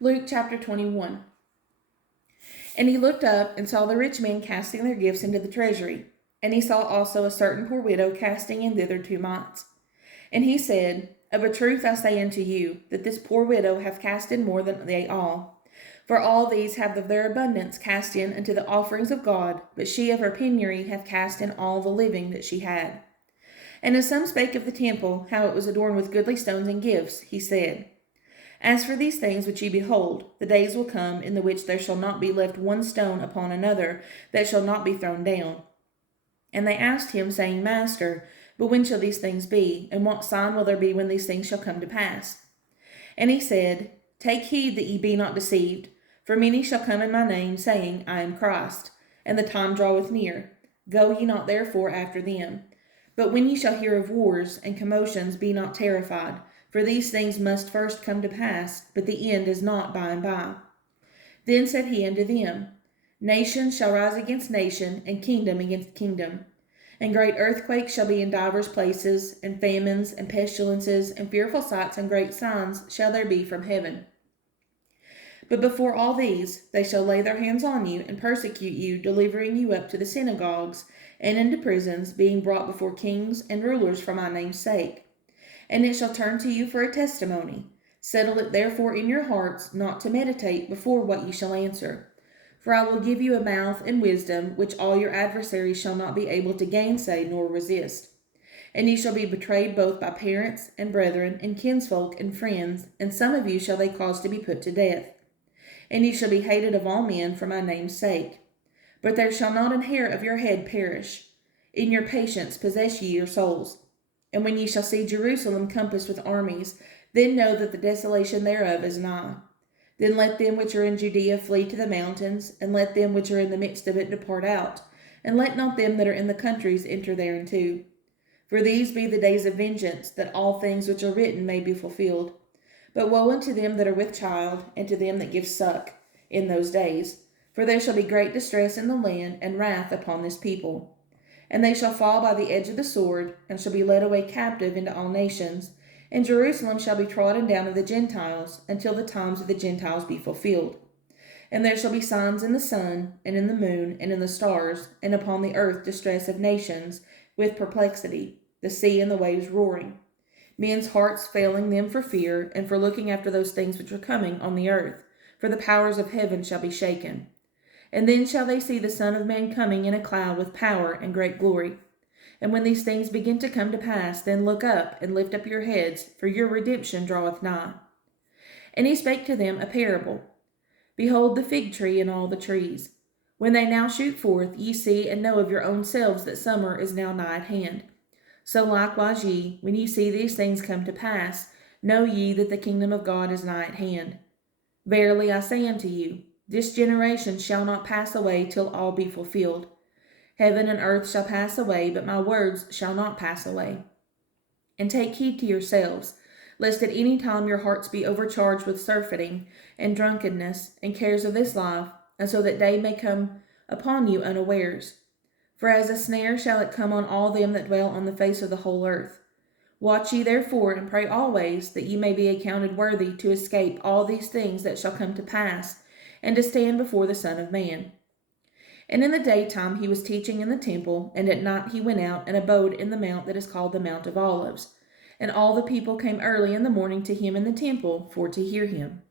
Luke chapter 21. And he looked up and saw the rich men casting their gifts into the treasury. And he saw also a certain poor widow casting in thither 2 mites. And he said, Of a truth I say unto you, that this poor widow hath cast in more than they all. For all these have of their abundance cast in unto the offerings of God, but she of her penury hath cast in all the living that she had. And as some spake of the temple, how it was adorned with goodly stones and gifts, he said, As for these things which ye behold, the days will come in the which there shall not be left one stone upon another that shall not be thrown down. And they asked him, saying, Master, but when shall these things be? And what sign will there be when these things shall come to pass? And he said, Take heed that ye be not deceived, for many shall come in my name, saying, I am Christ, and the time draweth near. Go ye not therefore after them. But when ye shall hear of wars and commotions, be not terrified, for these things must first come to pass, but the end is not by and by. Then said he unto them, Nation shall rise against nation, and kingdom against kingdom. And great earthquakes shall be in divers places, and famines, and pestilences, and fearful sights and great signs shall there be from heaven. But before all these, they shall lay their hands on you, and persecute you, delivering you up to the synagogues, and into prisons, being brought before kings and rulers for my name's sake. And it shall turn to you for a testimony. Settle it therefore in your hearts, not to meditate before what ye shall answer. For I will give you a mouth and wisdom, which all your adversaries shall not be able to gainsay nor resist. And ye shall be betrayed both by parents and brethren and kinsfolk and friends, and some of you shall they cause to be put to death. And ye shall be hated of all men for my name's sake. But there shall not an hair of your head perish. In your patience possess ye your souls. And when ye shall see Jerusalem compassed with armies, then know that the desolation thereof is nigh. Then let them which are in Judea flee to the mountains, and let them which are in the midst of it depart out, and let not them that are in the countries enter thereinto. For these be the days of vengeance, that all things which are written may be fulfilled. But woe unto them that are with child, and to them that give suck, in those days. For there shall be great distress in the land, and wrath upon this people. And they shall fall by the edge of the sword, and shall be led away captive into all nations. And Jerusalem shall be trodden down of the Gentiles, until the times of the Gentiles be fulfilled. And there shall be signs in the sun, and in the moon, and in the stars, and upon the earth distress of nations, with perplexity, the sea and the waves roaring. Men's hearts failing them for fear, and for looking after those things which are coming on the earth, for the powers of heaven shall be shaken. And then shall they see the Son of Man coming in a cloud with power and great glory. And when these things begin to come to pass, then look up and lift up your heads, for your redemption draweth nigh. And he spake to them a parable. Behold the fig tree and all the trees. When they now shoot forth, ye see and know of your own selves that summer is now nigh at hand. So likewise ye, when ye see these things come to pass, know ye that the kingdom of God is nigh at hand. Verily I say unto you, this generation shall not pass away till all be fulfilled. Heaven and earth shall pass away, but my words shall not pass away. And take heed to yourselves, lest at any time your hearts be overcharged with surfeiting and drunkenness and cares of this life, and so that day may come upon you unawares. For as a snare shall it come on all them that dwell on the face of the whole earth. Watch ye therefore, and pray always, that ye may be accounted worthy to escape all these things that shall come to pass, and to stand before the Son of Man. And in the daytime he was teaching in the temple, and at night he went out and abode in the mount that is called the Mount of Olives. And all the people came early in the morning to him in the temple for to hear him.